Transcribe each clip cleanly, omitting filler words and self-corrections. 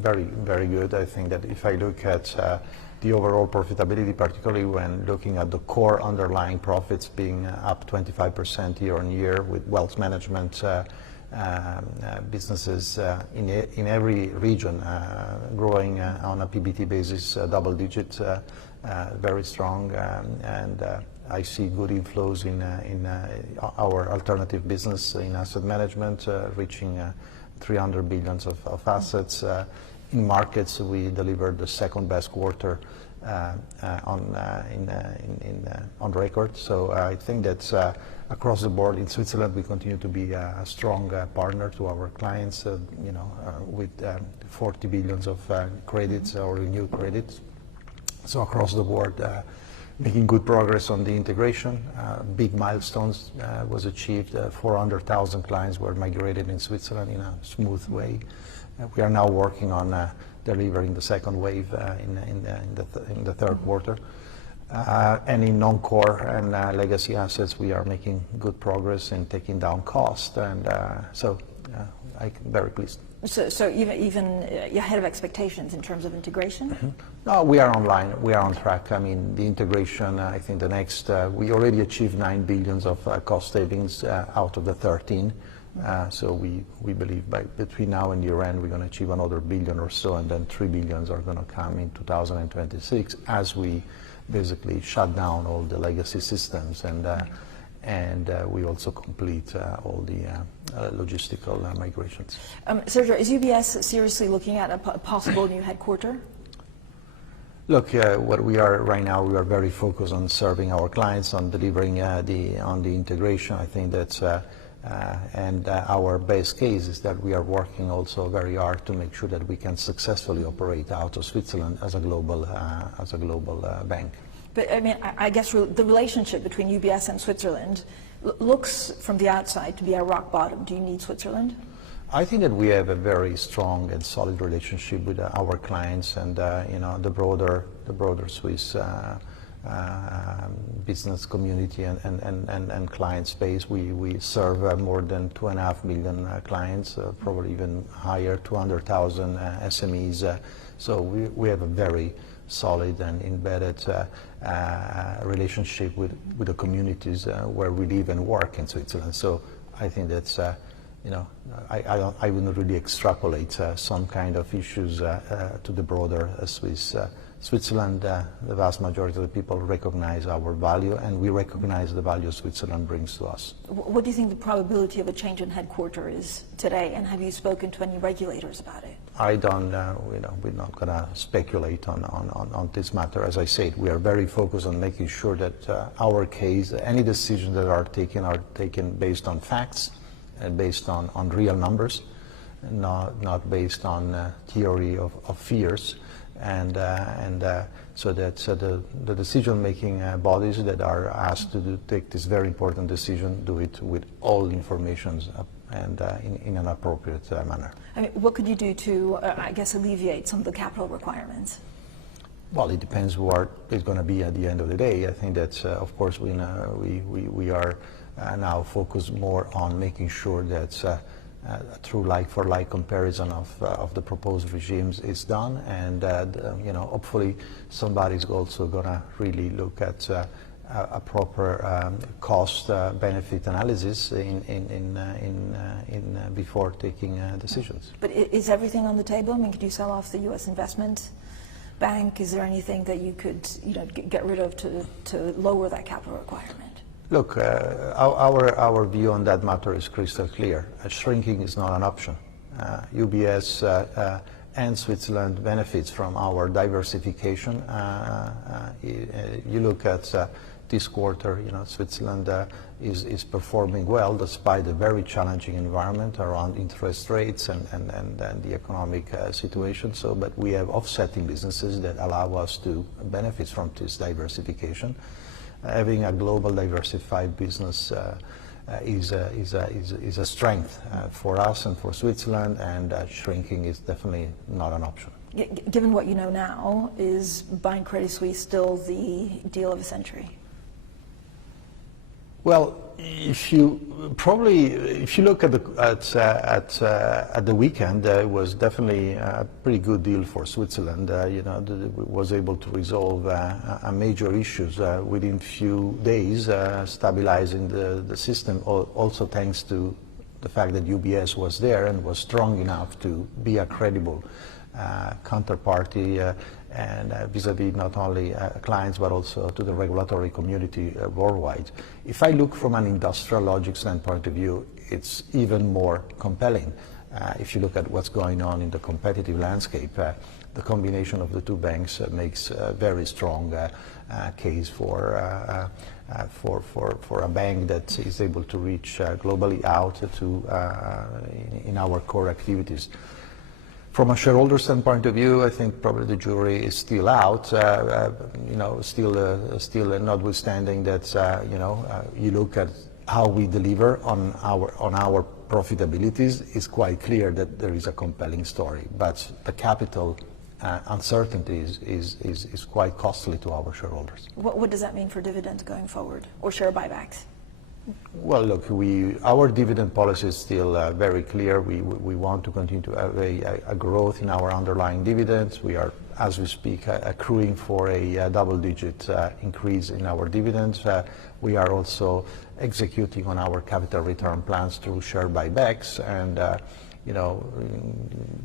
very, very good. I think that if I look at the overall profitability, particularly when looking at the core underlying profits being up 25% year on year, with wealth management businesses in every region growing on a PBT basis, double digit, very strong, and I see good inflows in our alternative business in asset management, reaching 300 billion of assets. In markets, we delivered the second best quarter on record. So I think that across the board in Switzerland, we continue to be a strong partner to our clients, with 40 billion of credits or renewed credits. So across the board, making good progress on the integration. Big milestones was achieved. 400,000 clients were migrated in Switzerland in a smooth way. We are now working on delivering the second wave in the third quarter. And in non-core and legacy assets, we are making good progress in taking down cost, and I'm very pleased. So even you're ahead of expectations in terms of integration? Mm-hmm. No, we are online. We are on track. I mean, the integration, I think the next, we already achieved 9 billion of cost savings out of the 13. So we believe between now and year end, we're going to achieve another 1 billion or so, and then 3 billion are going to come in 2026 as we basically shut down all the legacy systems, and we also complete all the logistical migrations. Sergio, is UBS seriously looking at a possible new headquarter? Look, what we are right now, we are very focused on serving our clients, on delivering on the integration. I think that, and our base case is that we are working also very hard to make sure that we can successfully operate out of Switzerland as a global bank. But I mean, I guess the relationship between UBS and Switzerland looks from the outside to be a rock bottom. Do you need Switzerland? I think that we have a very strong and solid relationship with our clients, and the broader Swiss business community and client space. We serve more than 2.5 million clients, probably even higher, 200,000 SMEs. So we have a very solid and embedded relationship with the communities where we live and work in Switzerland. So I think that's I wouldn't really extrapolate some kind of issues to the broader Switzerland. The vast majority of the people recognize our value, and we recognize the value Switzerland brings to us. What do you think the probability of a change in headquarters is today, and have you spoken to any regulators about it? I don't, we're not going to speculate on this matter. As I said, we are very focused on making sure that our case, any decisions that are taken based on facts and based on real numbers, not based on theory of fears. And so that the decision-making bodies that are asked to take this very important decision do it with all information and in an appropriate manner. I mean, what could you do to, I guess, alleviate some of the capital requirements? Well, it depends what it's going to be at the end of the day. I think that, of course, we are now focused more on making sure that through like-for-like comparison of the proposed regimes is done, and hopefully somebody's also going to really look at a proper cost-benefit analysis before taking decisions. But is everything on the table? I mean, could you sell off the U.S. investment bank? Is there anything that you could get rid of to lower that capital requirement? Look, our view on that matter is crystal clear. Shrinking is not an option. UBS and Switzerland benefits from our diversification. You look at this quarter, Switzerland is performing well despite a very challenging environment around interest rates and the economic situation. But we have offsetting businesses that allow us to benefit from this diversification. Having a global diversified business is a strength for us and for Switzerland, and shrinking is definitely not an option. Given what you know now, is buying Credit Suisse still the deal of a century? Well, if you look at the weekend, it was definitely a pretty good deal for Switzerland. Was able to resolve a major issues within few days, stabilizing the system. Also thanks to the fact that UBS was there and was strong enough to be a credible counterparty and vis-à-vis not only clients but also to the regulatory community worldwide. If I look from an industrial logic standpoint of view, it's even more compelling. If you look at what's going on in the competitive landscape, the combination of the two banks makes a very strong case for a bank that is able to reach globally out to in our core activities. From a shareholder standpoint of view, I think probably the jury is still out. Still notwithstanding that you look at how we deliver on our profitabilities, it's quite clear that there is a compelling story. But the capital uncertainty is quite costly to our shareholders. What does that mean for dividends going forward or share buybacks? Well, look, our dividend policy is still very clear. We want to continue to have a growth in our underlying dividends. We are, as we speak, accruing for a double-digit increase in our dividends. We are also executing on our capital return plans through share buybacks, and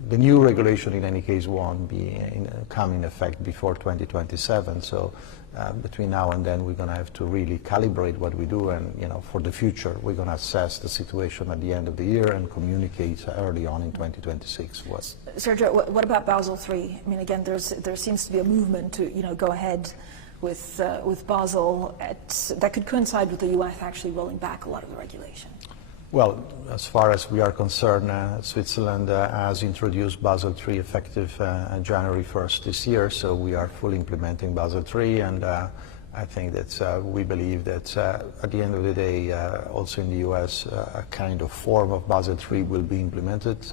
the new regulation in any case won't come in effect before 2027. So between now and then, we're going to have to really calibrate what we do, and for the future, we're going to assess the situation at the end of the year and communicate early on in 2026. Sergio, what about Basel III? I mean, again, there seems to be a movement to go ahead with Basel that could coincide with the U.S. actually rolling back a lot of the regulation. Well, as far as we are concerned, Switzerland has introduced Basel III effective January 1st this year, so we are fully implementing Basel III, and I think that we believe that at the end of the day, also in the U.S., a kind of form of Basel III will be implemented,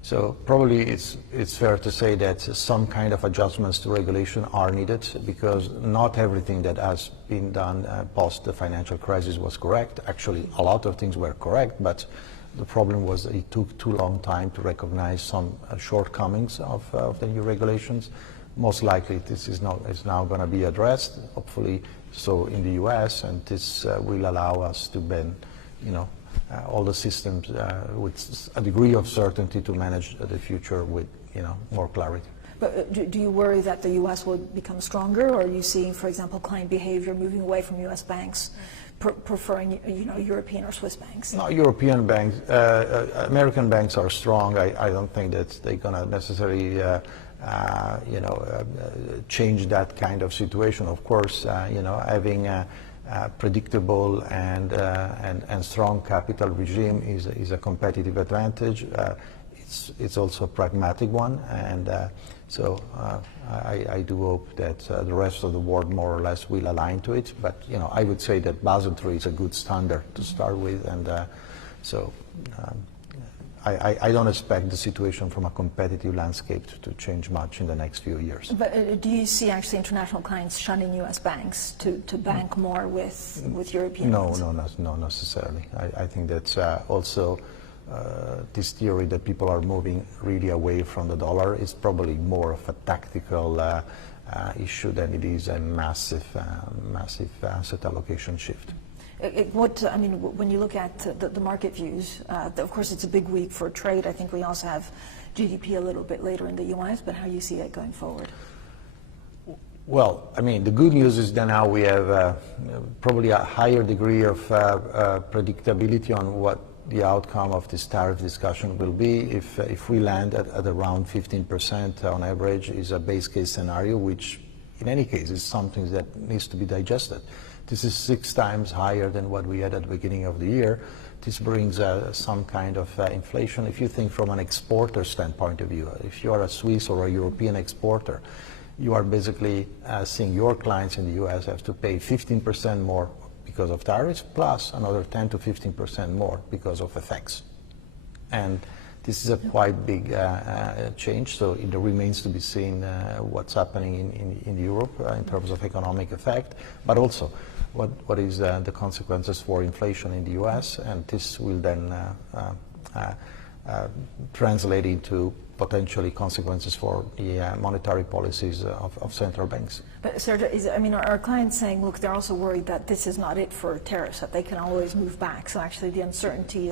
so probably it's fair to say that some kind of adjustments to regulation are needed, because not everything that has been done post the financial crisis was correct. Actually, a lot of things were correct, but the problem was that it took too long time to recognize some shortcomings of the new regulations. Most likely this is now going to be addressed, hopefully so in the US, and this will allow us to bend all the systems with a degree of certainty to manage the future with more clarity. But do you worry that the U.S. will become stronger, or are you seeing, for example, client behavior moving away from U.S. banks, preferring European or Swiss banks? No, European banks, American banks are strong. I don't think that they're going to necessarily change that kind of situation. Of course, having a predictable and strong capital regime is a competitive advantage. It's also a pragmatic one, and so I do hope that the rest of the world more or less will align to it. But I would say that Basel III is a good standard to start with, and so I don't expect the situation from a competitive landscape to change much in the next few years. But do you see actually international clients shunning U.S. banks to bank more with European banks? No, not necessarily. I think that's also this theory that people are moving really away from the dollar is probably more of a tactical issue than it is a massive asset allocation shift. When you look at the market views, of course it's a big week for trade. I think we also have GDP a little bit later in the U.S., but how do you see it going forward? Well, the good news is that now we have probably a higher degree of predictability on what the outcome of this tariff discussion will be. If we land at around 15% on average is a base case scenario, which in any case is something that needs to be digested. This is 6 times higher than what we had at the beginning of the year. This brings some kind of inflation. If you think from an exporter standpoint of view, if you are a Swiss or a European exporter, you are basically seeing your clients in the US have to pay 15% more because of tariffs, plus another 10 to 15% more because of effects. And This is a quite big change, so it remains to be seen what's happening in Europe in terms of economic effect, but also what is the consequences for inflation in the US, and this will then translate into potentially consequences for the monetary policies of central banks. But Sergio, are clients saying, look, they're also worried that this is not it for tariffs, that they can always move back, so actually the uncertainty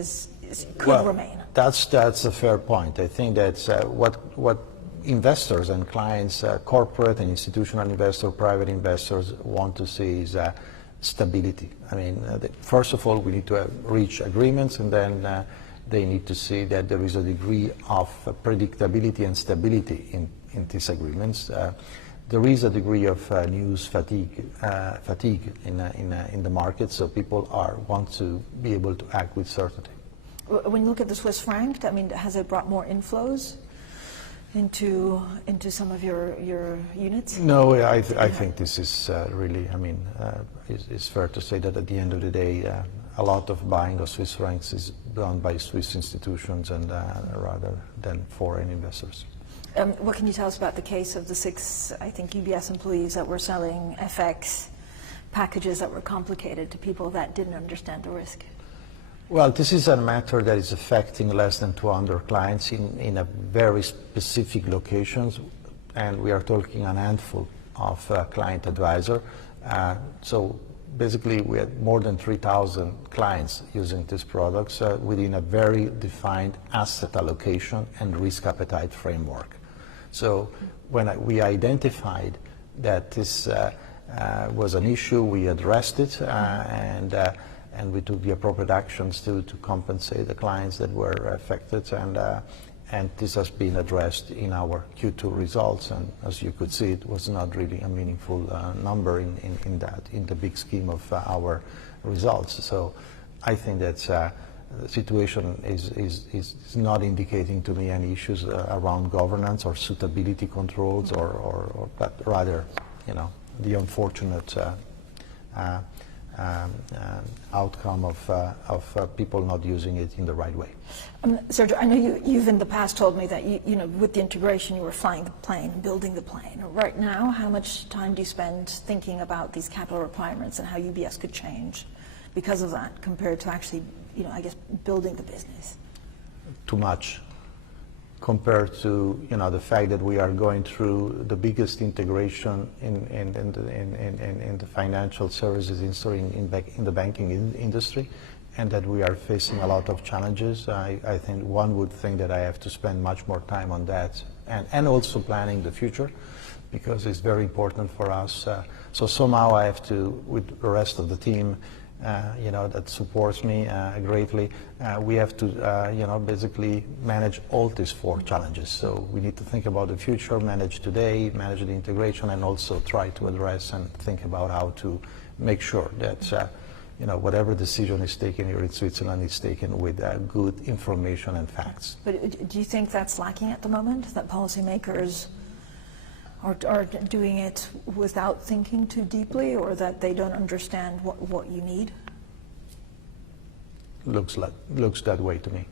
could remain? That's a fair point. I think that's what investors and clients, corporate and institutional investors, private investors want to see is stability. First of all, we need to reach agreements, and then they need to see that there is a degree of predictability and stability in these agreements. There is a degree of news fatigue in the market, so people want to be able to act with certainty. When you look at the Swiss franc, has it brought more inflows into some of your units? No, I think this is really, it's fair to say that at the end of the day, a lot of buying of Swiss francs is done by Swiss institutions and rather than foreign investors. What can you tell us about the case of the 6, I think, UBS employees that were selling FX packages that were complicated to people that didn't understand the risk? Well, this is a matter that is affecting less than 200 clients in a very specific locations, and we are talking a handful of client advisor. So basically, we had more than 3,000 clients using these products within a very defined asset allocation and risk appetite framework. So when we identified that this was an issue, we addressed it, and we took the appropriate actions to compensate the clients that were affected, and this has been addressed in our Q2 results, and as you could see, it was not really a meaningful number in the big scheme of our results. So I think that the situation is not indicating to me any issues around governance or suitability controls, but rather, the unfortunate outcome of people not using it in the right way. Sergio, I know you've in the past told me that with the integration you were flying the plane, building the plane. Right now, how much time do you spend thinking about these capital requirements and how UBS could change because of that, compared to actually, building the business? Too much, compared to the fact that we are going through the biggest integration in the financial services industry, in the banking industry, and that we are facing a lot of challenges. I think one would think that I have to spend much more time on that, and also planning the future, because it's very important for us. So somehow I have to, with the rest of the team, that supports me greatly. We have to, basically manage all these 4 challenges. So we need to think about the future, manage today, manage the integration, and also try to address and think about how to make sure that, whatever decision is taken here in Switzerland is taken with good information and facts. But do you think that's lacking at the moment, that policymakers are doing it without thinking too deeply, or that they don't understand what you need? Looks that way to me.